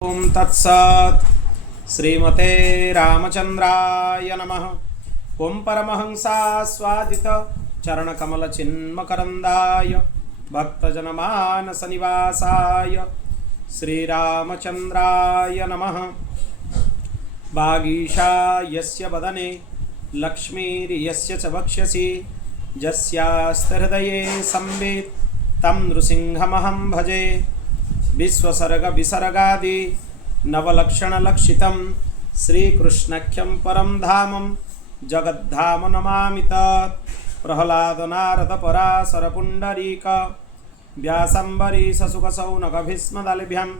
ओम तत्सत् श्रीमते रामचंद्राय नमः। ओम परमहंसा स्वादित चरणकमल चिन्मकरंदाय भक्तजनमानस निवासाय श्रीरामचंद्राय नमः। वागीशा यस्य वदने लक्ष्मीर्यस्य च वक्ष्यसि यस्यास्ते हृदये संवित् तं नृसिंहमहं भजे। विश्वसर्ग विसर्गादि नवलक्षणलक्षितं श्रीकृष्णख्यं परं धामं जगद्धाम नमामि तत्। प्रह्लाद नारद पराशर पुण्डरीक व्यासंबरीश शुकशौनक भीष्मदलभ्यं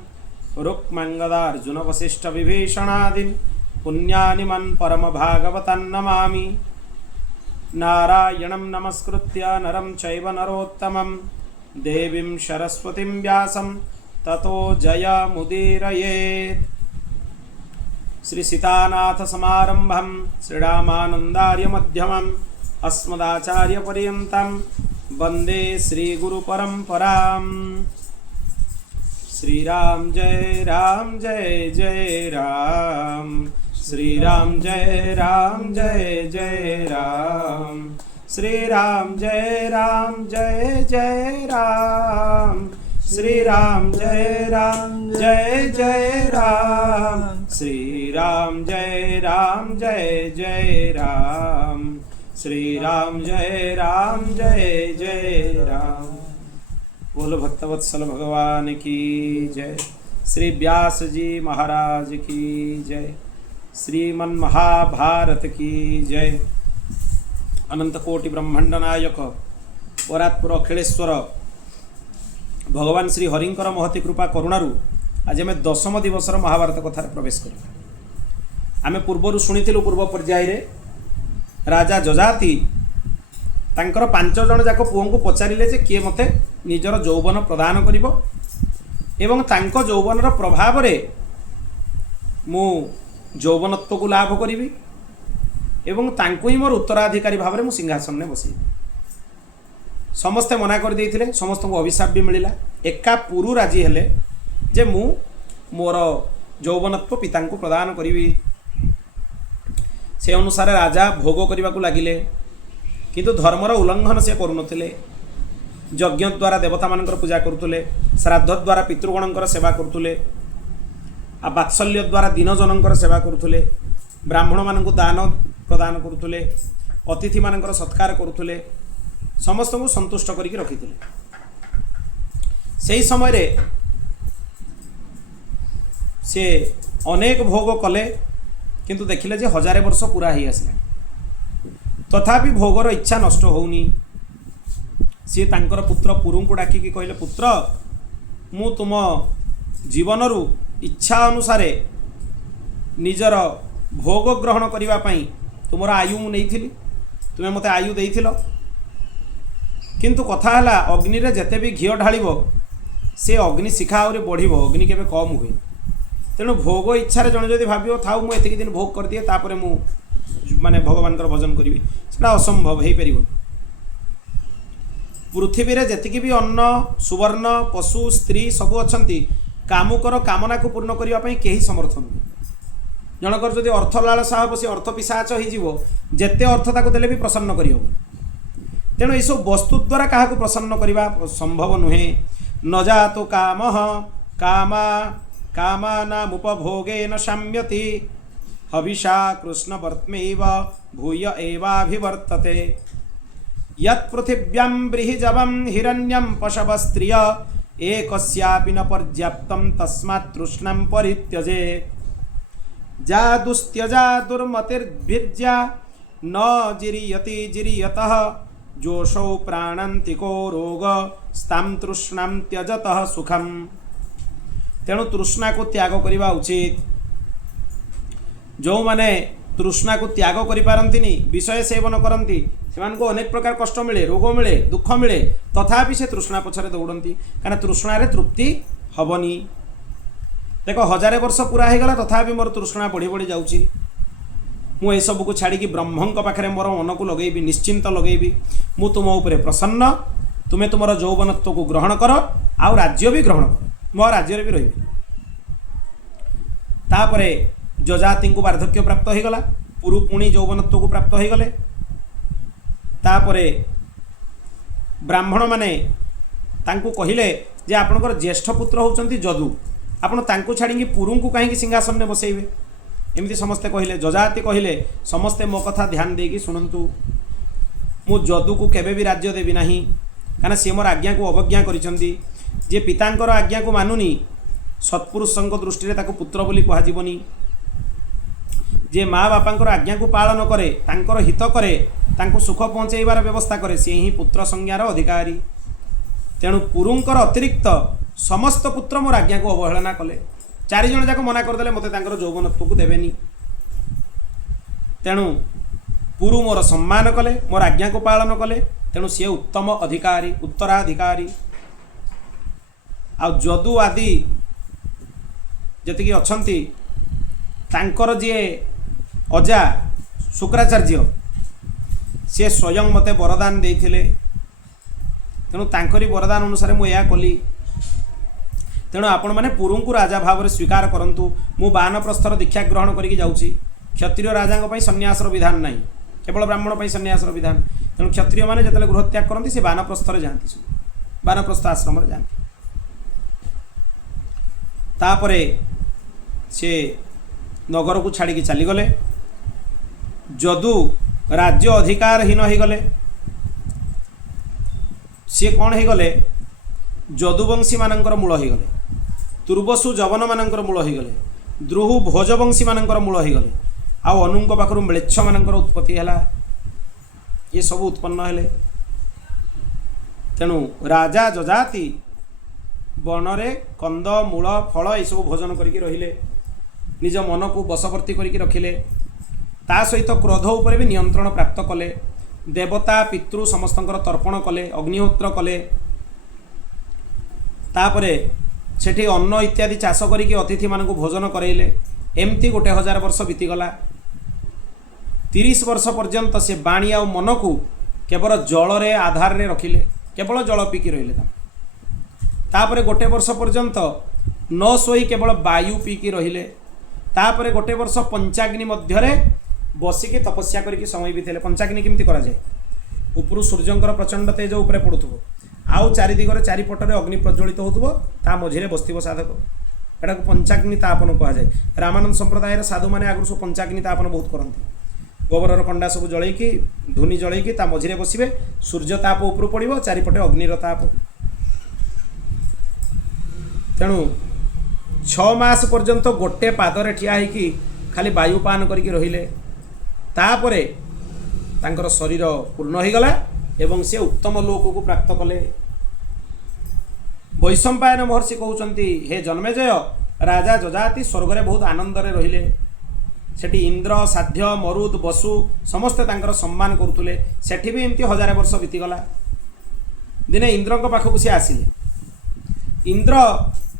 रुक्मङ्गदार्जुन वसिष्ठ विभीषणादीन् पुण्यानिमन् परम भागवतान् नमामि। नारायणं नमस्कृत्य नरं चैव नरोत्तमं देवीं सरस्वतीं व्यासं ततो जयमुदीरयेत्। श्री सीतानाथ समारंभं श्रीरामानंदार्य मध्यमम् अस्मदाचार्य पर्यन्तं वन्दे श्रीगुरुपरम्पराम्। श्रीराम जय जय राम, श्रीराम जय जय राम, श्रीराम जय जय राम, श्रीराम जय जय राम, श्रीराम जय जय राम, श्रीराम जय जय राम। बोलो भक्तवत्सल भगवान की जय। श्री व्यास जी महाराज की जय। श्रीमन महाभारत की जय। अनंत कोटि ब्रह्मांड नायक परात्पर अखिलेश्वर भगवान श्री हरिंकर महती कृपा करुणारू आज आम 10म दिवसर महाभारत कथार प्रवेश कर। आम पूर्वर शुणीलु पूर्व पर्याय राजा जजाति तांकर 5 जण जाक पुओं को पचारे जे किए मते निजर यौवन प्रदान करिवो एवं तांको यौवनर प्रभाव रे मु यौवनत्व को लाभ करी एवं तांको ही मोर उत्तराधिकारी भाव में मु सिंहासन में बसई। समस्ते मना कर देइथिले, समस्त को अभिशाप भी मिला। एका पुरु राजी हेले जे मु मोर यौवनत्व पिता को प्रदान करी। से अनुसार राजा भोग करने को लगिले, किंतु धर्मर उल्लंघन से करुनथिले। यज्ञ द्वारा देवता मानकर पूजा करुले, श्राद्ध द्वारा पितृगणंकर सेवा करुले, आ वात्सल्य द्वारा दीनजनंकर सेवा करुले, ब्राह्मण मानक दान प्रदान करुले, अतिथि मानकर सत्कार करुले, समस्त को संतुष्ट करके रखिथिले। सेही समय रे से अनेक भोग कले, किंतु देखिले जे 1000 वर्ष पूरा ही आसला तथापि भोगर इच्छा नष्ट होउनी। सी तांकर पुत्र पुरु को डाकिकी कहले, पुत्र मु तुम जीवन रु इच्छा अनुसार निजर भोग ग्रहण करिवा पई तुमर आयु मु नैथिली, तुमे मते आयु देइथिलो, किंतु कथा है अग्नि रे जेते भी घी ढालिबो से अग्नि शिखा आउरी बढ़िबो, अग्नि केबे कम हुए। तेणु भोग इच्छा जड़े जदि भाव थाऊ मु एतिक दिन भोग कर दिए तापर मु माने भगवान भजन करी, सेटा असंभव हो पार। पृथ्वी रे जेतिकी भी अन्न सुवर्ण पशु स्त्री सबू अछंती कामुकर कामना को पूर्ण करने पर कहीं समर्थ नुह। जनकर जदि अर्थ लालसा हम से अर्थ पिशाच हो जेते अर्थ ताको देले भी प्रसन्न करी हो। तेणु ये सब वस्तु द्वारा क्या प्रसन्न करने संभव नुहे। न जातो काम कामा कामानामुपभोगेन शाम्यति हविषा कृष्ण वर्त्मैव भूय एवाभिवर्तते। यत्पृथिव्यां बृहिजवं हिरण्यं पशवस्त्रिय एकस्यापि न पर्याप्तं तस्मात् तृष्णां परित्यजे। जादुस्त्यजा दुर्मतिर्भिर्जा न जिरीयति जिरीयतः जोषौ प्राणान्तिको रोग स्तां तृष्णां त्यजतः सुखम। तेणु तृष्णा को त्याग करने उचित। जो माने तृष्णा को त्याग करि पारंतिनी, विषय सेवन करती, से अनेक प्रकार कष्ट मिले, रोग मिले, दुख मिले, तथापि से तृष्णा पछरे दौड़ती, कारण तृष्णा रे तृप्ति हबनी। देखो 1000 वर्ष पूरा हो गला तथापि मोर तृष्णा बढ़ी बढ़ी जाउची। मु ए सब को छाड़ी ब्रह्मंक पाखरे मोर मन को लगेबी, निश्चिंत लगेबी। मु तुम उपरे प्रसन्न, तुम्हें तुम यौवनत्व को ग्रहण कर, आउ राज्य भी ग्रहण कर, मो राज्य भी रही। तापरे जजाति को वार्धक्य प्राप्त हो गला, पुरु पुणी यौवनत्व को प्राप्त हो गले। तापरे ब्राह्मण माने तांकु कहिले जे आपणकर ज्येष्ठ पुत्र होचंती जदु, आपण तांकु छाड़ी पुरु को कहीं सिंहासन में बसैबे। एमती समस्ते कहले, जजाति कहले समस्ते मो कथा ध्यान देकी शुणु, मु जदु को केबे भी राज्य देवी नहीं, कारण सी मोर आज्ञा को अवज्ञा करिसेंती। जे पितांकर आज्ञा को मानुनी सत्पुरुषଙ୍କ दृष्टि ताको पुत्र बोली कहाजीवनी। जे माँ बापांकर आज्ञा को पालन करे, तांकर हित करे, तांको सुख पहुँचाइबार व्यवस्था करे, से ही पुत्र संज्ञार अधिकारी। तेणु पुरुंकर अतिरिक्त समस्त पुत्र मोर आज्ञा को अवहेलना कले। 4 जण जाक मना करदेले मते तांकर यौवनत्व को देबेनी। तेणु पुरु मोर सम्मान कले, मोर आज्ञा को पालन कले, तेणु सी उत्तम अधिकारी, उत्तराधिकारी। आ जदु आदि जतिकी अछंती तांकर जे अजा शुक्राचार्य सी स्वयं मते वरदान देइथिले। तेणु तांकरी वरदान अनुसार मु या कली। तेणु आपण मैंने पुरु को राजा भाव में स्वीकार करंतु। मु वानप्रस्थर दीक्षा ग्रहण करके जाऊँगी। क्षत्रिय राजा सन्यासर विधान नहीं, केवल ब्राह्मण सन्यासर विधान। तेणु क्षत्रिय मैंने जो गृहत्याग करती से वानप्रस्थर जाती, वानप्रस्थ आश्रम जाती। तापरे से नगर को छाड़ी चलीगले। जदु राज्य अधिकारहीन हो गले। सी कौन हो गले, जदुवंशी मानकर मूल हो गले, तुर्वसु जवन मानकर मूल हो गले, द्रुहु भोजवंशी मानकर मूल हो गले, आउ अनुंक पाखरु म्लेच्छ मानकर उत्पत्ति है। ये सब उत्पन्न हेले। तेणु राजा जजाति वनरे कंद मूल फल ये सब भोजन करके रहिले, निज मन को बशवर्ती करके रखिले। ता सहित क्रोध उपर भी नियंत्रण प्राप्त कले। देवता पितृ समस्तंकर तर्पण कले, अग्निहोत्र कले। तापरे सेठी अन्न इत्यादि चाष करिके अतिथि मानक भोजन करैले। एमती 1000 वर्ष बीतीगला। 30 वर्ष पर्यंत से बाणी आ मन को केवल जल रे आधार रे रखिले, केवल जल पीकी रहिले। तापरे 1 वर्ष पर्यंत न सोई केवल वायु पीकी रहिले। तापरे 1 वर्ष पंचाग्नि मध्यरे बसिकी तपस्या करके समय बीतेले। पंचाग्नि केमती करा जाए, उपरु सूर्यंकर प्रचंड तेज उपरे पड़ुथबो, आउ 4 दिगरे 4 पटरे अग्नि प्रज्वलित होथबो, ता मझिरे बस्तिबो साधक। एटा को पंचाग्नि तापन कहा जाए। रामानंद संप्रदायर साधु माने आगु सब पंचाग्नि तापन बहुत करंती। गोबरर कंडा सब जळैकी धुनी जळैकी ता मझिरे बसिबे, सूर्य ताप उपरु पड़िबो, 4 पटे अग्निर ताप। तेणु 6 मास पर्यंत गोटे पादरे ठिया होइकी खाली वायुपान करके रहिले। तापरे तांकर शरीर पूर्ण हो गला एवं से उत्तम लोक को प्राप्त कले। वैशंपायन महर्षि कहउचंती, हे जन्मेजय, राजा जजाति स्वर्ग रे बहुत आनंद रे रहिले। सेठी इंद्र साध्य मरुद बसु समस्त तांकर सम्मान करुतुले। सेठी भी एमती 1000 वर्ष बीतीगला। दिने इंद्र को पाखक से आसिले।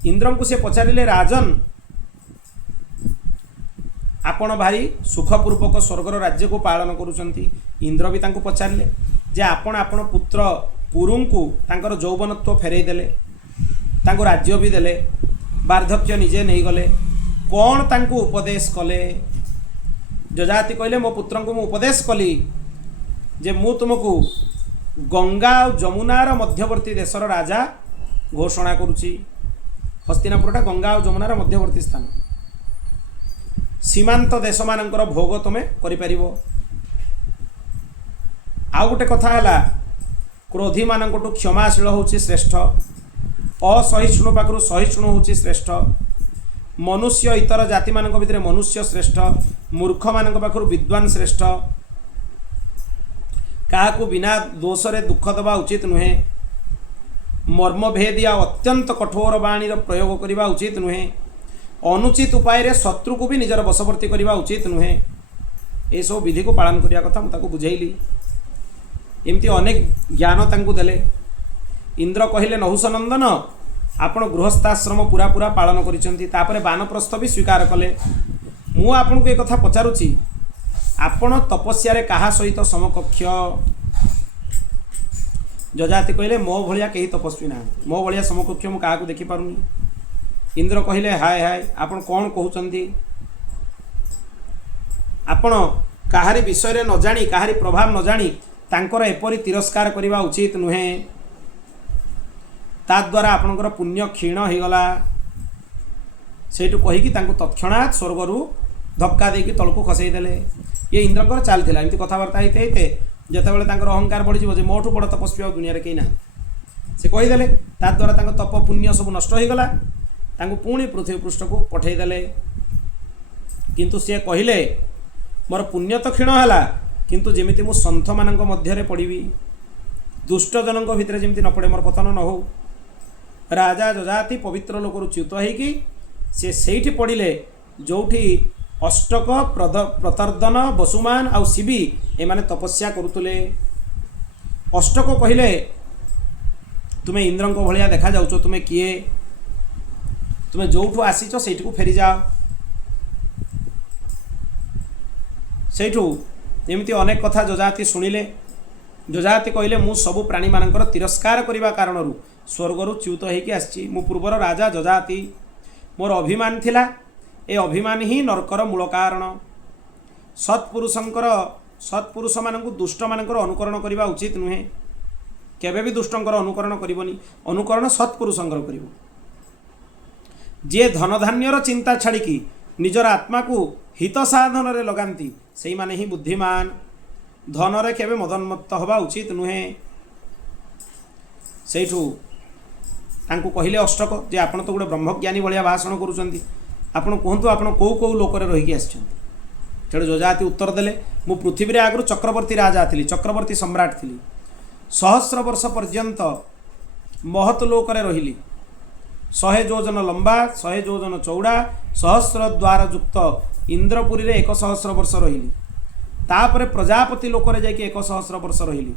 इंद्र को से पचारिले, राजन आपण भारी सुखपूर्वक स्वर्गर राज्य को पालन करुचंती। इंद्र भी तांको पचारिले जे आपण पुत्र पुरु को तांकर यौवनत्व फेरई देले, तांको राज्य भी देले, वार्धक्य निजे नहीं गले, कौन तांको उपदेश कले। जजाति कहले, मो पुत्र को मु उपदेश कली जे मु तुमको गंगा और जमुनार मध्यवर्ती देशर राजा घोषणा करुची। हस्तिनापुरटा गंगा और जमुनार मध्यवर्ती स्थान। सीमांत देश मानकर भोग तुमे करिपारिबो। आउ गोटे कथा है, क्रोधी मानकटू क्षमाशील होची श्रेष्ठ, असहिष्णु पाखरु सहिष्णु होची श्रेष्ठ। मनुष्य इतर जाति मानक भितर मनुष्य श्रेष्ठ, मूर्ख मानक पाखरु विद्वान श्रेष्ठ। काहाकू बिना दोष रे दुख दबा उचित नुहे। मर्मभेद या अत्यंत कठोर बाणीर प्रयोग करने उचित नुहे। अनुचित उपाय रे शत्रु को भी निजर बशवर्ती करने उचित नुहे। ये सब विधि को पालन करिया कथा मुझे बुझेली। एमती अनेक ज्ञान तांकु देले। इंद्र कहले, नहुषनंदन आपण गृहस्थाश्रम पूरा पूरा पालन करिसेंती। तापरे वानप्रस्थ भी स्वीकार कले। मु आपन को एक कथा पचारुची, आपण तपस्या रे कहा सहित समकक्ष। जजाति कहले, मो भलिया केही तपस्वी ना, मो भलिया समकक्ष मु काहा को देखि पारुनी। इंद्र कहले, हाय हाय आपण कौन कहउचंती। आपण काहारी विषय न जानी काहारी प्रभाव न जानी तांकर एपरी तिरस्कार करने उचित नुहे। ताद्वारा आपणकर पुण्य क्षीण हो गला। सेठू कहीकि तत्क्षणात स्वर्गरू धक्का देकी तलकू खसईदेले। ये इंद्रकर चलता एमती कथबार्ता होते जितेबाला अहंकार बढ़ी जे मोठू बड़ तपस्वी आ दुनिया कहीं ना से कहीदेले। ताद्वारा तप पुण्य सब नष्ट हो गला। पुणी पृथ्वी पृष्ठ को पठेदेले। किंतु सी कहले मोर पुण्य तो क्षीण है किंतु जेमिति मु सन्थ मानक मध्य पड़ी दुष्ट जनक भितर जमी न पड़े मोर पतन न हो। राजा जजाति पवित्र लोक च्युत होगी सी से पड़े जोठी अष्टक प्रतर्दन बसुमान आउ शिवी एमाने तपस्या करुले। अष्टक कहले तुम्हें इंद्र को भाया देखा जाऊच तुम्हें किए तुम्हें जो आसीच से फेरी जाओ। सेठू एमती अनेक कथा जजाति शुणिले। जजाति कहले मु सबु प्राणी मानकर तिरस्कार करने कारण स्वर्गरु च्युत होगी आसी। मु पूर्वर राजा जजाति मोर अभिमान थिला। ए अभिमान ही नरकर मूल कारण। सत्पुरुष मानक दुष्ट मानकर अनुकरण करने उचित नुहे। केबे भी दुष्टंकर अनुकरण करबनी। अनुकरण सत्पुरुषंकर करिवो। जे धन धान्यर चिंता छाड़िकी निजर आत्मा को हित साधन रे लगांती से माने ही बुद्धिमान। धन रे केबे मदनमत्त हवा उचित नुहे। सेठू तांको कहिले अष्टक जे आपण तो गोटे ब्रह्मज्ञानी भाया भाषण करुचंती आपण कहतु आपण कौ कौ लोकरे रहीकि आछंती। तेणु जजाति उत्तर देले मु पृथ्वी रे आगु चक्रवर्ती राजा थिली चक्रवर्ती सम्राट थिली। 100 वर्ष पर्यंत महत लोकरे रहिली। 100 योजन लंबा 100 योजन चौड़ा 100 द्वार युक्त इंद्रपुरी रे 100 वर्ष रहिली। तापरे प्रजापति लोकरे जाइए 100 वर्ष रहिली।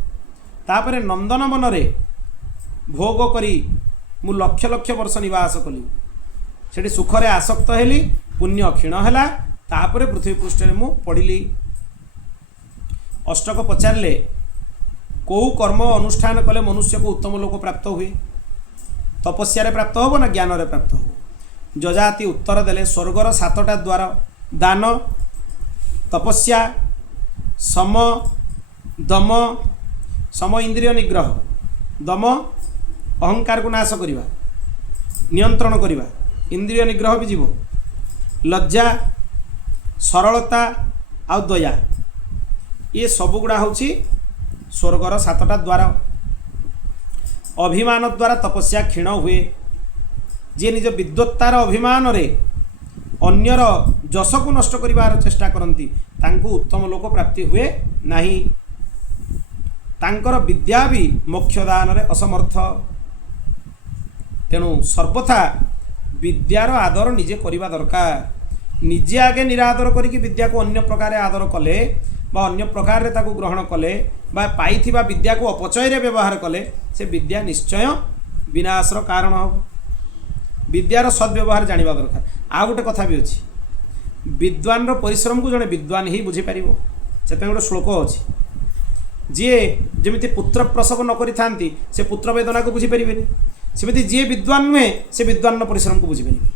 तापरे नंदनवन रे भोग करी मु लक्ष लक्ष वर्ष निवास कली। सेठी सुखरे आसक्त हेली पुण्य क्षीण है। तापरे पृथ्वी पृष्ठ मु पड़िली। अष्टक पचारे कौ कर्म अनुष्ठान कले मनुष्य को उत्तम लोक प्राप्त हुए। तपस्या रे प्राप्त हो ना ज्ञान रे प्राप्त हो। जजाति उत्तर देले स्वर्गर 7टा द्वार दान तपस्या सम दम सम इंद्रिय निग्रह दम अहंकार को नाश करवा नियंत्रण करवा इंद्रिय निग्रह भी जीव लज्जा सरलता आ दया ये सब गुड़ा हूँ स्वर्गर 7टा द्वार। अभिमान द्वारा तपस्या क्षीण हुए। जे निज विद्वत्तार अभिमान रे अन्यर जश को नष्ट करिवार चेष्टा करती तांको उत्तम लोक प्राप्ति हुए नहीं। तांकर विद्या भी मोक्षदान रे असमर्थ। तेणु सर्वथा विद्यार आदर निजे करिवा दरकार। निजे आगे निरादर करिक विद्या को अन्य प्रकार आदर कले बा अन्य प्रकार रे ताको ग्रहण कले बा पाइथिबा विद्या को अपचय रे व्यवहार कले से विद्या निश्चय विनाशर कारण हो। विद्यार सद्व्यवहार जानिबा दरकार। आ गोटे कथा भी अच्छी विद्वान रो परिश्रम को जने विद्वान ही बुझी पारिबो। सेते गोटे श्लोक अछि जे जेमिति पुत्र प्रसव न करि थांती से पुत्र वेदना को बुझी पारिबेनी। सेमिति जे विद्वान नुहे से विद्वान परिश्रम को बुझी पारिबे।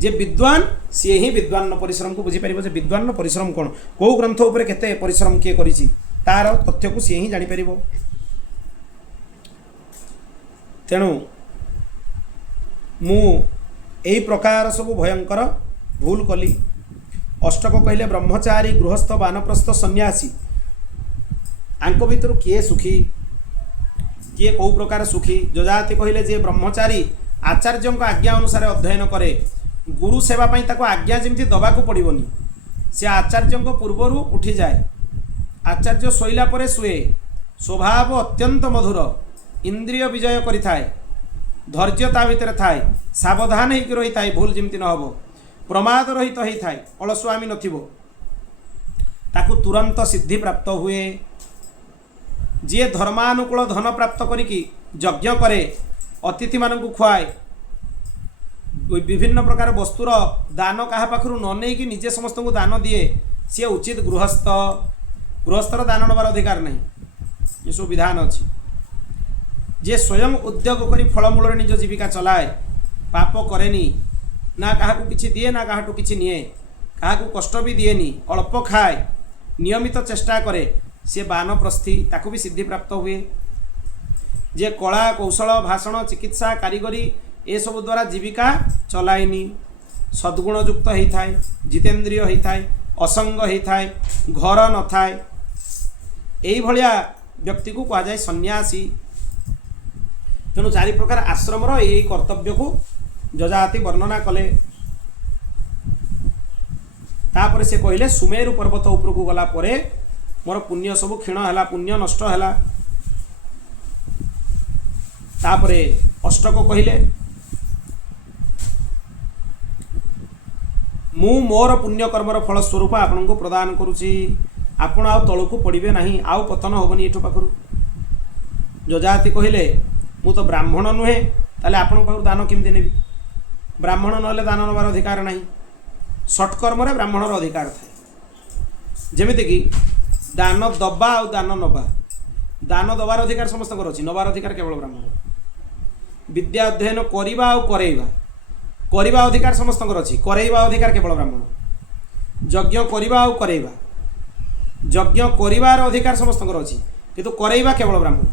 जे विद्वान सी ही विद्वान परिश्रम को बुझी पारिबो। जे विद्वान परिश्रम कौन कौ ग्रंथ उपरे केते परिश्रम किए करिछि तार तथ्य को सी ही जानि पारिबो। तेणु मु एही प्रकार सब भयंकर भूल कली। अष्टक कहले ब्रह्मचारी गृहस्थ वानप्रस्थ सन्यासी आंको भितर किए सुखी किए कौ प्रकार सुखी। जजाति कहले जे ब्रह्मचारी आचार्यों आज्ञा अनुसार अध्ययन करे गुरु सेवा पाई ताको आज्ञा जमी दबा को पड़ोनी से आचार्यों पूर्वर उठी जाए। आचार्य शोला पर शुए स्वभाव अत्यंत मधुर इंद्रिय विजय करि थाए धैर्यता भितर थाए सावधान होकर रही थाए भूल जमी न हो प्रमाद रहित तो होता है अलसुआमी नथिबो ताकू तुरंत सिद्धि प्राप्त हुए। जी धर्मानुकूल धन प्राप्त करिकी यज्ञ करे अतिथि मानक खुआए विभिन्न प्रकार वस्तुर दान क्या पाखु न नहीं निजे समस्त को दान दिए सी उचित गृहस्थ। गृहस्थर दान नबार अधिकार नहीं ये सब विधान अच्छी। जे स्वयं उद्योग करी फलमूल निज जीविका चलाए पाप करेनी ना क्या किसी दिए ना क्या किसी निए क्या कष्ट भी दिएनि, अल्प खाए, नियमित चेष्टा करे, सी वानप्रस्थी ताकू भी सिद्धि प्राप्त हुए। जे कला कौशल भाषण चिकित्सा कारीगरी ए सब द्वारा जीविका चलाइनी, सद्गुणयुक्त होता है, जितेन्द्रिय होता है, असंग होता है, घर न थाए, यही भलिया व्यक्ति को कह जाए सन्यासी। तेणु चारि प्रकार आश्रमर यही कर्तव्य को जजाति वर्णना कले। तापर से कहले सुमेरु पर्वत ऊपर को गला परे मोर पुण्य सब क्षीण है, पुण्य नष्ट है। तापर अष्टक कहले मु मोर पुण्य कर्मर फल स्वरूप आपण को प्रदान करुची, आपण आउ तलू पड़े ना, आउ पतन हेनी एठू पाखु। जजाति कहले मु तो ब्राह्मण नुहे, ताले आपण पाखु दान केमती नेबी, ब्राह्मण नहले दान नबार अधिकार नहीं। षटकर्म रे ब्राह्मणर अधिकार थाए, जेमिति कि दान दबा आ दान नबा। दान दबार अधिकार समस्त अच्छी, नबार अधिकार केवल ब्राह्मण। विद्या अध्ययन करिबा आ करैबा, करिबा अधिकार समस्त अच्छी, करैबा अधिकार केवल ब्राह्मण। यज्ञ करिबा आ करैबा, यज्ञ करिबार अधिकार समस्त अच्छी, किंतु करैबा केवल ब्राह्मण।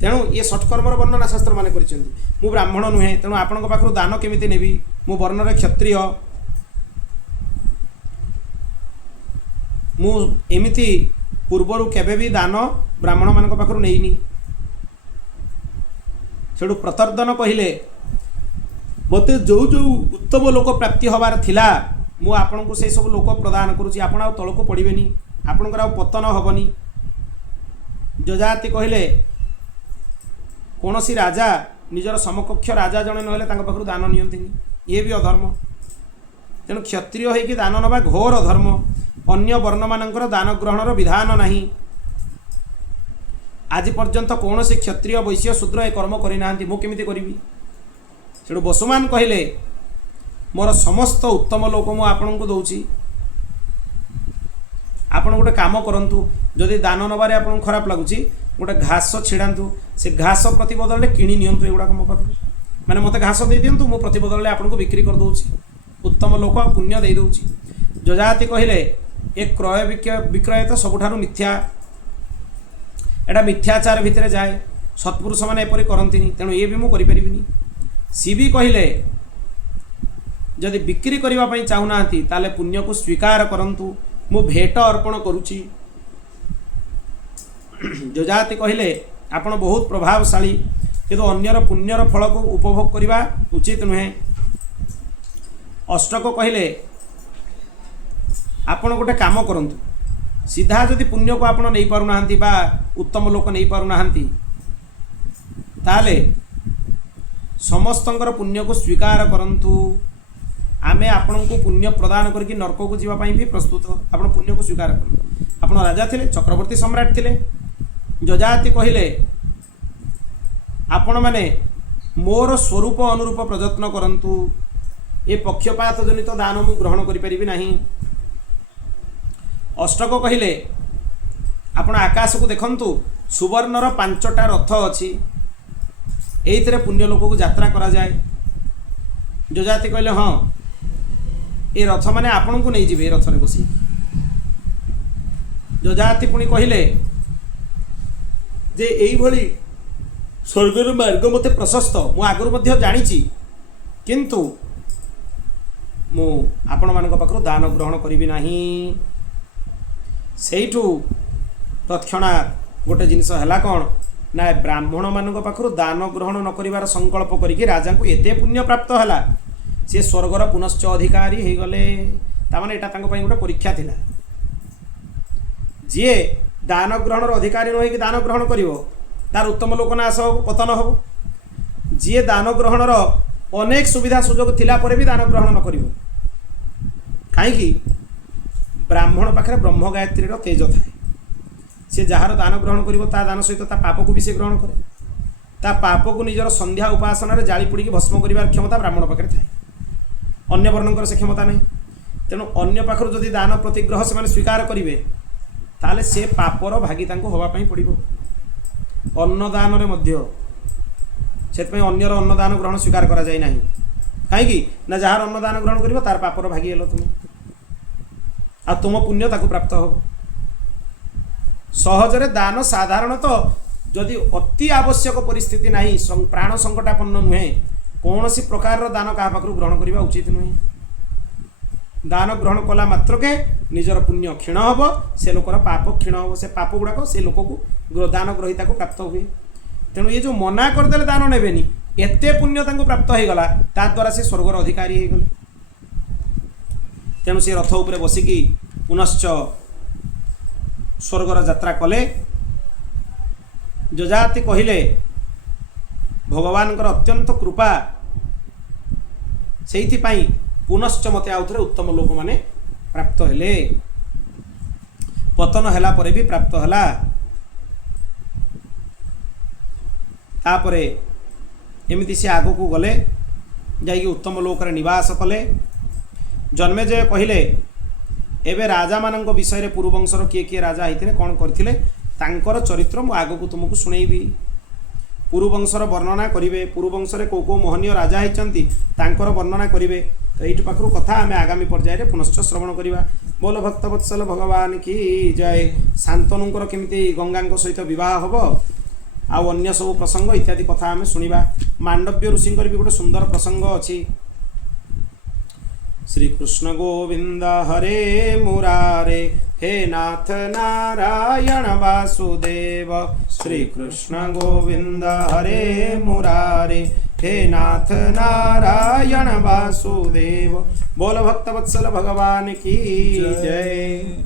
तेणु ये षटकर्मर वर्णना शास्त्र माने करिसेंती। मु ब्राह्मण नुहे, तेणु आपणक पाखरु दान केमिति नेबी, मु वर्णरे क्षत्रिय, मु एमिति पूर्वरु केबे भी दान ब्राह्मण मानक पाखरु नेइनी। सेडु प्रतर्दन कहिले मते जो जो उत्तम लोक प्राप्ति हबार थिला, मु आपणको से सब लोक प्रदान करूची, आपण आ तळको पड़िबेनी, आपणकर आ पतन हबनी। जजाति कहिले कौनसी राजा निजर समकक्ष राजा जड़े ना पाखु दान नियंतिनी, ये भी अधर्म। तेणु क्षत्रिय होइकि दान नवा घोर अधर्म। अन्य वर्ण मानकर दान ग्रहणर विधान नहीं। आज पर्यंत कौन से क्षत्रिय वैश्य शूद्र ए कर्म करना, मु केमिति करिबी। सेठु बसुमान कहले मोर समस्त उत्तम लोक मु आपन को दउची, आपन गोटे काम करंतु, जदि दान नबारे आपन खराब लगुची गोटे घास छिड़ातु, से घास प्रति बदल किणी नियंतु एगुड़ाक मो पाखु, माने मते घास दे दियंतु, मु प्रति बदल आपन को बिक्री कर दउची, उत्तम लोक आ पुण्य दे दउची। जजाति कहले एक क्रय विक्रय तो सबुठारु मिथ्या, एटा मिथ्याचार भितर जाए, सत्पुरुष माने एपरि करंतिनी, तेणु ये भी मु करि परिबिनी। सी भी कहले जदि बिक्री करबा पई चाहुनांती ताले पुण्य को स्वीकार करंतु, मु भेट अर्पण करूची। जजाति कहले आपण बहुत प्रभावशाली, किंतु अन्यर पुण्यर फल को उपभोग करबा उचित नुहे। अष्टक कहले आपण गोटे काम करंतु, सीधा जदि पुण्य को आपण नहीं पारु नाहंती बा उत्तम लोक नहीं पारु नाहंती, ताले समस्तंकर पुण्य को स्वीकार करंतु। आमे आपण को पुण्य प्रदान करके नरक को जीवा पाई भी प्रस्तुत, आपण पुण्य को स्वीकार करंतु। आपण राजा थिले, चक्रवर्ती सम्राट थिले। जजाति कहले आपण माने मोर स्वरूप अनुरूप प्रयत्न करंतु, ए पक्षपात जनित दान मु ग्रहण करि परिबि नाही। अष्टक कहले आपण आकाश को देखंतु, सुवर्णर 5टा रथ अछि, एइतरे पुण्य लोक को यात्रा करा जाए। जजाति कहले हाँ, ए रथ माने आपण को नहीं जिबे, रथ रे बसी। जजाति पुणी कहले जे एई भली स्वर्गर मार्ग मते प्रशस्त, मु आगुर मध्य जानिछि, किंतु मु आपण मानक पाखरु दान ग्रहण करिबि नाही। सेइठु तत्क्षणात गोटे जिनिस हला कौन ना, ब्राह्मण मानक पाखरु दान ग्रहण न करिवार संकल्प करिकि राजा को एते पुण्य प्राप्त हला, से स्वर्गर पुनश्च अधिकारी हे गले। तामाने एटा तांको पई गोटे परीक्षा थिला। जे दान ग्रहणर अधिकारी न होइकि दान ग्रहण करिवो, तार उत्तम लोक नाश हो, पतन हो। जे दान ग्रहणर अनेक सुविधा सुजोग थिला परे भी दान ग्रहण न करिवो, काहेकि ब्राह्मण पाखरे ब्रह्म गायत्री तेज थाए। से जार दान ग्रहण करिवो, ता दान सहित ता पाप को भी से ग्रहण करे। ता पाप को निजर संध्या उपासना रे जाली पुड़ी भस्म करिवार क्षमता ब्राह्मण पाखरे थाए, अन्य वर्णकर से क्षमता नहीं। तेणु अन्य पाखरु जदि दान प्रतिग्रह से स्वीकार करेंगे, ताले से पापर भागी होवाई पड़ो। अन्नदान से अन्यर अन्नदान ग्रहण स्वीकार करा जाए नहीं, कहीं ना जार अन्नदान ग्रहण कर तार पापर भागीगल तुम आ तुम पुण्य ताकू प्राप्त हो सहजरे दान साधारणतः जदि अति आवश्यक परिस्थिति नहीं प्राण संकटापन्न नुहे कौन सी प्रकार दान क्या पाखु ग्रहण करने उचित नुहे दान ग्रहण कला मात्र के निजर पुण्य क्षीण हम से लोकर पाप क्षीण हम से पाप गुड़ाक से लोक को दान ग्रहीता को प्राप्त हुए तेणु ये जो मना करदे दान नेबेनी एते पुण्य प्राप्त हो गला द्वारा से स्वर्गर अधिकारी हो गले तेणु से रथ उपरे बसिकी पुनश्च स्वर्गर यात्रा कले जजाति कहले भगवान अत्यंत कृपा से पुनश्च मते आउथरे उत्तम लोक माने प्राप्त हेले पतन हैला परे भी प्राप्त हला तापरे एमिति से आगो को गले जाइए उत्तम लोक रे निवास कले जन्मेजय कहले एबे राजा मानक विषय पूर्ववंशर किए किए राजा होते कौन करथिले तांकर चरित्र मु आगो को तुमको सुनेबी पूर्ववंशर वर्णना करिवे पूर्ववंशरे को मोहनीय राजा होती तांकर वर्णना करिवे तो ये पाखु कथा आम आगामी पर्यायर पुनश्च श्रवण करवा बोल भक्तवत्सल भगवान की जय शांतनुंकर केमिति गंगा सहित विवाह हम आउ अन्य सब प्रसंग इत्यादि कथा आम शुणा मांडव्य ऋषि भी गोटे सुंदर प्रसंग अच्छी श्री कृष्ण गोविंद हरे मुरारे हे नाथ नारायण वासुदेव श्री कृष्ण गोविंद हरे मुरारे हे नाथ नारायण वासुदेव बोल भक्तवत्सल भगवान की जय।